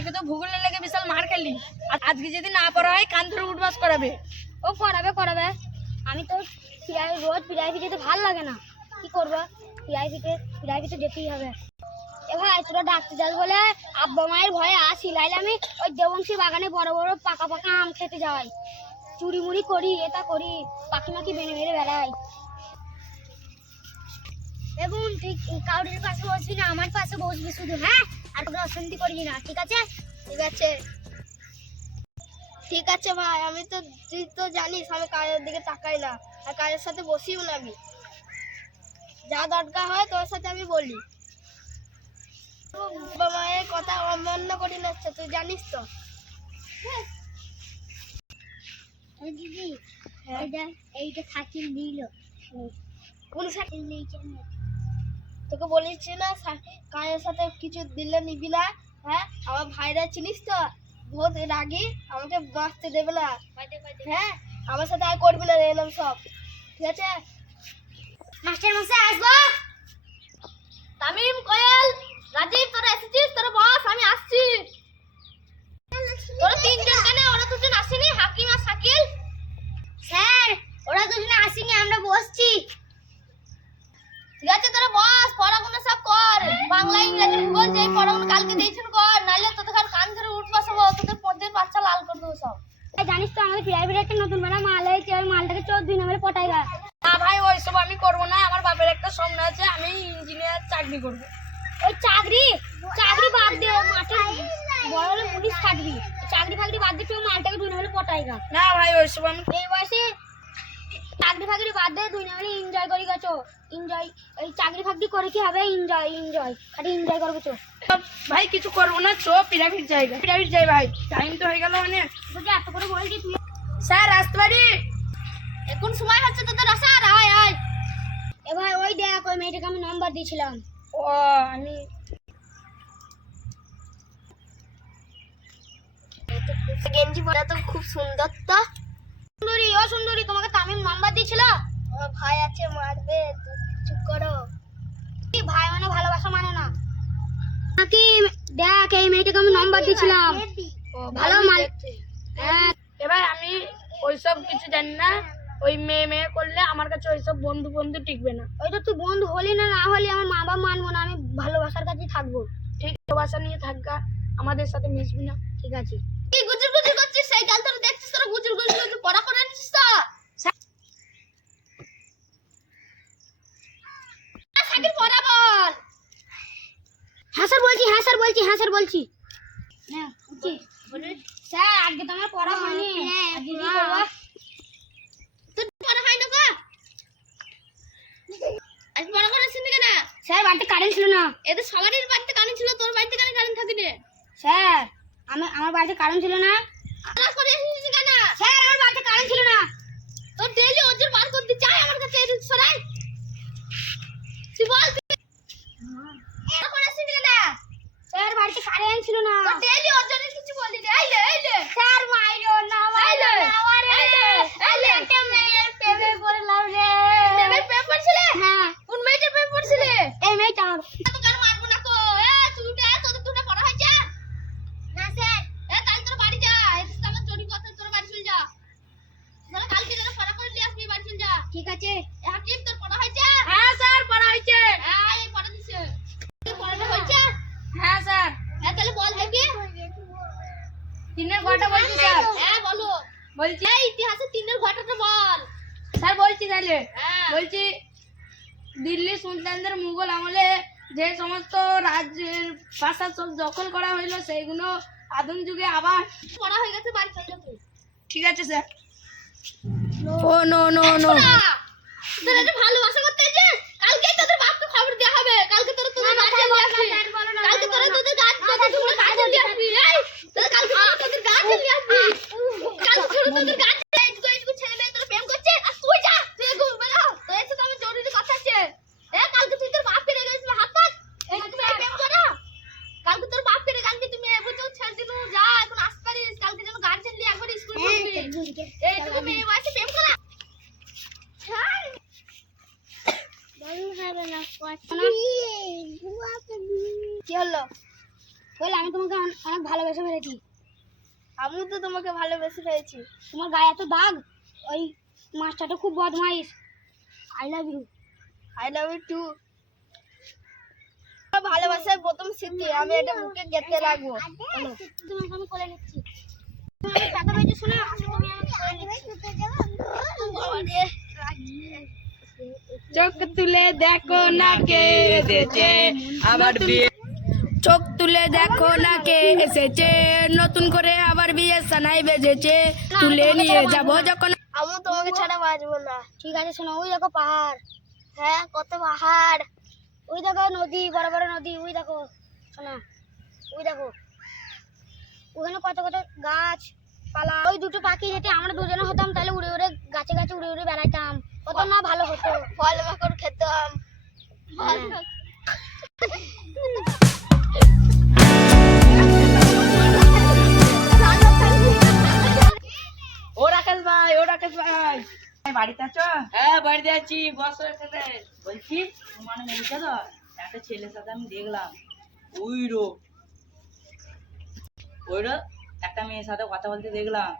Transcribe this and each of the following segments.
কালকে তো ভূগোলের লেগে বিশাল মার খেলি, আজকে যদি না পড়া হয় কান ধরে উঠবাস করাবে। ও করাবে। আমি তো রোজ পিড়াই পিঠে তো ভালো লাগে না, কি করবো? পিড়াই পিঠে যেতেই হবে। এ ভাই তোরা ডাকতে যাস বলে আব্বা মায়ের ভয়ে আসি, লাইলে আমি ওই দেবংশী বাগানে বড় বড় পাকা পাকা আম খেতে যাই, চুরি মুড়ি করি, এটা করি, পাখি মাখি বেনে বেড়ে বেড়াই। এবং ঠিক কাউরির পাশে বসবি না, আমার পাশে বসবি শুধু, হ্যাঁ? আর তোরা অশান্তি করবি না, ঠিক আছে? ঠিক আছে ভাই, আমি তো তুই তো জানিস আমি কাজের দিকে তাকাই না, আর কাজের সাথে বসিও না। আমি যা দরকার হয় তোর সাথে আমি বলি, বাবা মায়ের কথা অমান্য করি না, তুই জানিস তো। দিদি এইটা সাইকেল দিল, কোন সাইকেল নেই? তোকে বলেছি না কাজের সাথে কিছু দিলে নিবি না, হ্যাঁ? আমার ভাইরা চিনিস তো, বহুত রাগি, আমাকে বাঁচতে দেবে না, হ্যাঁ? আমার সাথে আর করবি না এরকম সব, ঠিক আছে? মাস্টার মশাই আসবো। তামিম, কোয়েল, রাজীব, তোরা এসেছিস? তোরা বস, আমি আসছি। তোরা তিনজন কেন? ওরা দুজন আসেনি, হাকিম আর শাকিল? স্যার ওরা দুজনে আসেনি, আমরা বসছি। ঠিক আছে, তোরা বস, পড়াগুলো সব কর, বাংলা ইংরেজি ভূগোল যেই পড়াগুলো কালকে দিয়েছেন কর, নাহলে তোদের কান ধরে উঠবো সব, তোদের পদ্মের বাচ্চা লাল করে দেবো সব। জানিস তো আমাদের প্রাইভেট একটা নতুন বেড়া মাল হয়েছে, ওই মালটাকে 14 নম্বরে পটাইগা। না ভাই, ওইসব আমি করবো না, আমার বাপের একটা স্বপ্ন আছে, আমি ইঞ্জিনিয়ার চাকরি করবো। ওই চাকরি বাদ দে, মাঠে বড় হলে পুলিশ থাকবি, চাকরি ফাকরি বাদ দিয়ে তুই মালটাকে 2 নম্বরে পটাইগা। না ভাই, ওইসব আমি এই বয়সে চাকরি ফাকরি বাদ দিয়ে 2 নম্বরে এনজয় করি গেছো। এনজয় এই চাকরি ফাকরি করে কি হবে? এনজয় খালি এনজয় করবো। চো ভাই কিছু করবো না, চো পিরামিড যাই ভাই, টাইম তো হয়ে গেল অনেক। তোকে এত করে বলছি তুই। স্যার আসতে পারি? এখন সময় হচ্ছে তোদের আসার, আয় আয়। এ ভাই ওই দেখ, ওই মেয়েটাকে আমি নাম্বার দিয়েছিলাম। ও আমি গেঞ্জি পরা তো খুব সুন্দর তো। সুন্দরী তোমাকে তামিম নাম্বার দিয়েছিল। আমার ভাই আছে, মারবে, চুপ করো। ভাই মানে ভালোবাসা মানে না নাকি? দেখ এই মেয়েটাকে আমি নাম্বার দিয়েছিলাম, ভালো মাল। হ্যাঁ এবার আমি ওইসব কিছু জানি না, ওই মেয়ে করলে আমার কাছে ওইসব বন্ধু টিকবে না। ওইটা তুই বন্ধু হলি না হলি আমার মা বাবা মানবো না, আমি ভালোবাসার কাছেই থাকবো। ঠিক ভালোবাসা নিয়ে থাকা, আমাদের সাথে মিশবি না, ঠিক আছে? কি গুজর করছিস? সেই গাল তোরা দেখছিস, তোরা গুজর পড়া করে নিছিস তো। সাকিব পড়া বল। হ্যাঁ স্যার বলছি। হ্যাঁ বলছি স্যার, আজকে তো আমার পড়া হয়নি, আজকে কি করবো? তোর পড়া হয় না গো? আজ পড়া করাছিস কেন? স্যার বাড়িতে কারেন্ট ছিল না। এদের সবারই বাড়িতে কারেন্ট ছিল, তোর বাড়িতে কেন কারেন্ট থাকেনি? স্যার আমার বাড়িতে কারেন্ট ছিল না। ক্লাস করে এসেছিস কেন? স্যার আমার বাড়িতে কারেন্ট ছিল না। তোর ডেইলি ওজন বার করতে চাই আমার কাছে, এই সরাই তুই বল। পড়া করে এসেছিস কেন? স্যার বাড়িতে কারেন্ট ছিল না। তোর ডেইলি ওজনের কিছু বলি রে। আইলে স্যার মাইরো না, মাইরো না আমারে। একটা মেয়ের প্রেমে পড়লাম রে। প্রেমের পেপার ছিলে? হ্যাঁ কোন মেয়েটার পেপার ছিলে? এই মেয়েটা। তো কেন মারবো না কো? তুই উঠে তোদের দুটো পড়া হয়েছে না স্যার। তাহলে তোর বাড়ি যা, এটা আমার জরি কথা, তোর বাড়ি চলে যা। তাহলে কালকে যেন পড়া করে নিয়ে আসবি, বাড়ি চলে যা। ঠিক আছে। হাকিম তোর পড়া হয়েছে? হ্যাঁ স্যার, পড়া হয়েছে। হ্যাঁ এই পড়া দিছে। তোর পড়াটা হয়েছে? হ্যাঁ স্যার। তাহলে বল দেখি। 3-এর ঘটা বলছি স্যার। হ্যাঁ বলো। বলছি এই ইতিহাসে 3-এর ঘটাটা বল। স্যার, বলছি তাহলে। হ্যাঁ বলছি দিল্লি সুলতানদের মুঘল আমলে যে সমস্ত রাজ্যের ভাষা সব দখল করা হইলো, সেইগুলো আধুনিক যুগে আবার। পড়া হয়ে গেছে, বাড়ি চলে যা তুই। ঠিক আছে স্যার। ও নো। তোরা এটা ভালোবাসা করতে এসেছিস? কালকে তোদের বাপকে খবর দেওয়া হবে, কালকে তোদের গার্জেন নিয়ে আসবি, কালকে তোদের গার্জেন নিয়ে আসবি। কালকে তোদের গার্জেন নিয়ে আসবি, কালকে তোদের গার্জেন এইটুকু ছেলে মেয়ে তোরা প্রেম করছে, আর তুই যা, তুই ঘুরবে না, তোর এসে তো আমার জরুরি কথা আছে। কালকে তুই তোর বাপকে রেখে গেছিস হাত পাত, তুমি প্রেম করো। কালকে তোর বাপকে রেখে আনবি, তুমি এবছর ছেড়ে দিনু যা, এখন আসতে পারিস, কালকে যেন গার্জেন নিয়ে একবার স্কুলে পড়বি। এইটুকু মেয়ে বয়সে প্রেম করা। কি হলো? কোয়েল আমি তোমাকে অনেক ভালোবেসে ফেলেছি। আমিও তো তোমাকে ভালোবেসে ফেলেছি। তোমার গায়ে এত দাগ, ওই মাস্টারটা খুব বদমাইশ। I love you. I love you too. ভালোবাসার প্রথম স্মৃতি, আমি এটা বুকে গেঁথে রাখবো। চলো তোমাকে আমি কোলে নিচ্ছি। তুমি আমি টাকা পাইছো শোনা, তুমি আমাকে কোলে নিচ্ছি। চোখ তুলে দেখো না কে এসেছে আবার বিয়ে, চোখ তুলে দেখো না কে এসেছে, নতুন করে আবার বিয়ে সানাই বেজেছে, তুলে নিয়ে যাবো যখন। আমিও তোমাকে ছাড়া বাঁচবো না। ঠিক আছে শোনো, ওই দেখো পাহাড়, হ্যাঁ কত পাহাড়, ওই দেখো নদী, বড় বড় নদী, ওই দেখো শোনা, ওই দেখো ওখানে কত কত গাছ পালা। ওই দুটো পাখি যদি আমরা দুজনে হতাম তাহলে উড়ে উড়ে গাছে গাছে উড়ে উড়ে বেড়াইতাম, কত না ভালো হতো। ফল মাকড় খেতাম। ও রাকেশ ভাই, ও রাকেশ ভাই, বাড়িতে আছো? হ্যাঁ বাড়িতে আছি, বসো এখানে। বলছি তোমার মেয়েটা তো একটা ছেলের সাথে আমি দেখলাম, ওইরো একটা মেয়ের সাথে কথা বলতে দেখলাম।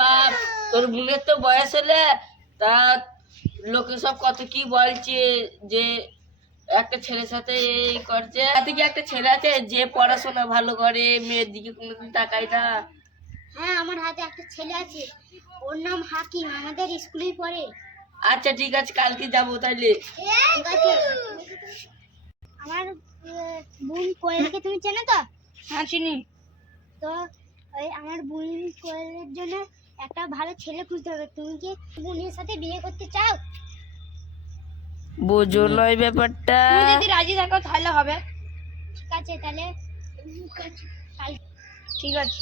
বাপ তোর বোনের তো বয়স হলে তা লোকে সব কত কি বলছে যে একটা ছেলের সাথে এই করছে, তাতে কি একটা ছেলে আছে যে পড়াশোনা ভালো করে, মেয়ের দিকে কোনোদিন তাকায় না। হ্যাঁ আমার হাতে একটা ছেলে আছে, ওর নাম হাকিম, আমাদের স্কুলেই পড়ে। আচ্ছা ঠিক আছে, কালকে যাবো তাইলে। ঠিক আছে। আমার বোন কোয়েলকে তুমি চেনো তো? হ্যাঁ চিনি। তো ওই আমার বোন কোয়েলের জন্য একটা ভালো ছেলে খুঁজতে হবে। তুমি কি বোনের সাথে বিয়ে করতে চাও? বোঝো নয় ব্যাপারটা, যদি রাজি থাকো তাহলে হবে। ঠিক আছে তাহলে ঠিক আছে,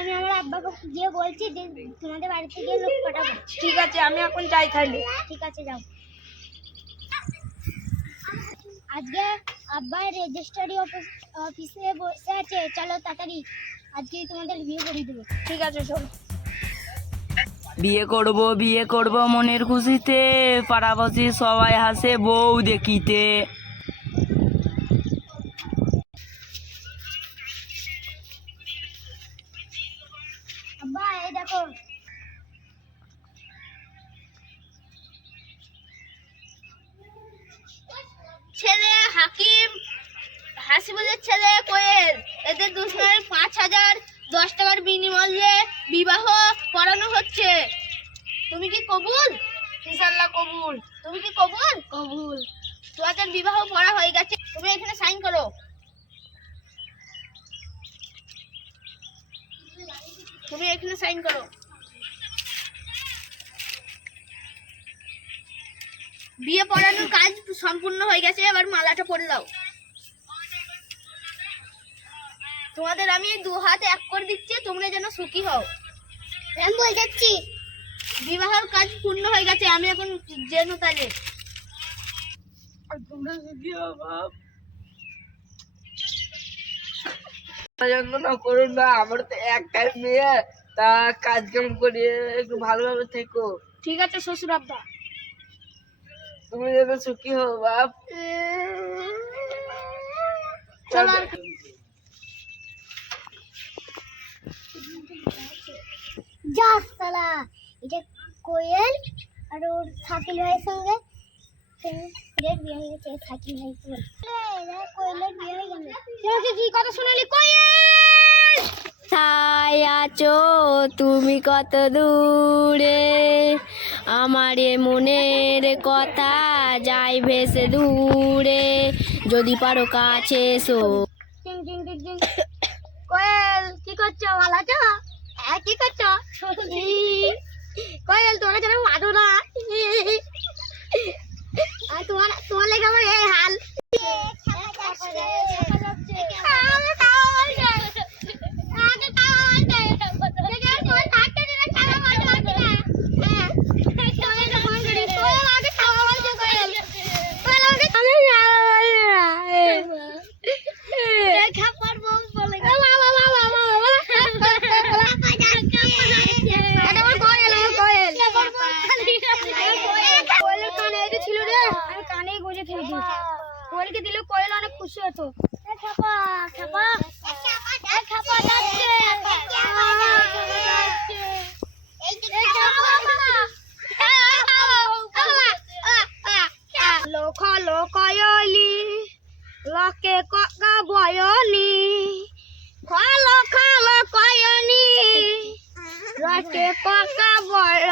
আমি আমার আব্বাকে গিয়ে বলছি যে তোমাদের বাড়িতে গিয়ে লোক পাঠাবো। ঠিক আছে আমি এখন যাই তাহলে। ঠিক আছে যাও। আজকে আব্বা রেজিস্ট্রারি অফিসে বসে আছে, চলো তাড়াতাড়ি আজকে তোমাদের বিয়ে করে দেবো। ঠিক আছে চলো। বিয়ে করব মনের খুশিতে, পাড়াবাসী সবাই হাসে বউ দেখিতে। আব্বা এই দেখো, ছেলে হাকিম, হাসিবুলের ছেলে কোয়েল, এদের দুজনের 5,010 টাকার বিনিময়ে বিবাহ পড়ানো হচ্ছে। তুমি কি কবুল? ইনশাআল্লাহ কবুল। তুমি কি কবুল? কবুল। তোমাদের বিবাহ পড়া হয়ে গেছে, তুমি এখানে সাইন করো। তুমি এখানে সাইন করো। বিয়ে পড়ানোর কাজ সম্পূর্ণ হয়ে গেছে, এবার মালাটা পরে দাও। তোমাদের আমি 2 হাত এক করে দিচ্ছি, তোমরা যেন সুখী হও। আমি বলে যাচ্ছি। বিবাহের কাজ পূর্ণ হয়ে গেছে, আমি এখন যেন তাহলে তোমরা সুখী হও বাপ, যন্ত্রণা করুন না, আমার তো একটাই মেয়ে, তা কাজ কাম করে একটু ভালোভাবে থেকো। ঠিক আছে শ্বশুর আব্বা। তুমি যেন সুখী হও বাপ। চলো। যা সালা, এটা কোয়েল আর ওর শাকিল ভাইয়ের সঙ্গে এদের বিয়ে হয়ে গেছে। শাকিল ভাই কোয়েলের বিয়ে হয়ে গেল। তুই কি কথা শোনালি কোয়েল? ছাই আছো তুমি কত দূরে, আমার এ মনের কথা যাই ভেসে দূরে, যদি পারো কাছে এসো। টিং টিং টিং টিং। কোয়েল কি করছো? ভালো আছো? হ্যাঁ কি করছো? কোয়েল তোমাকে যেন মারো না, আর তোমার লেগে আমার এই হাল। কোয়েলকে দিলে কোয়েল অনেক খুশি হতো। খাপা খাপা খাপা যাচ্ছে লোক লোকয়লি লকে কা বয়নি খালো খালো কয়নি লকে কা বয়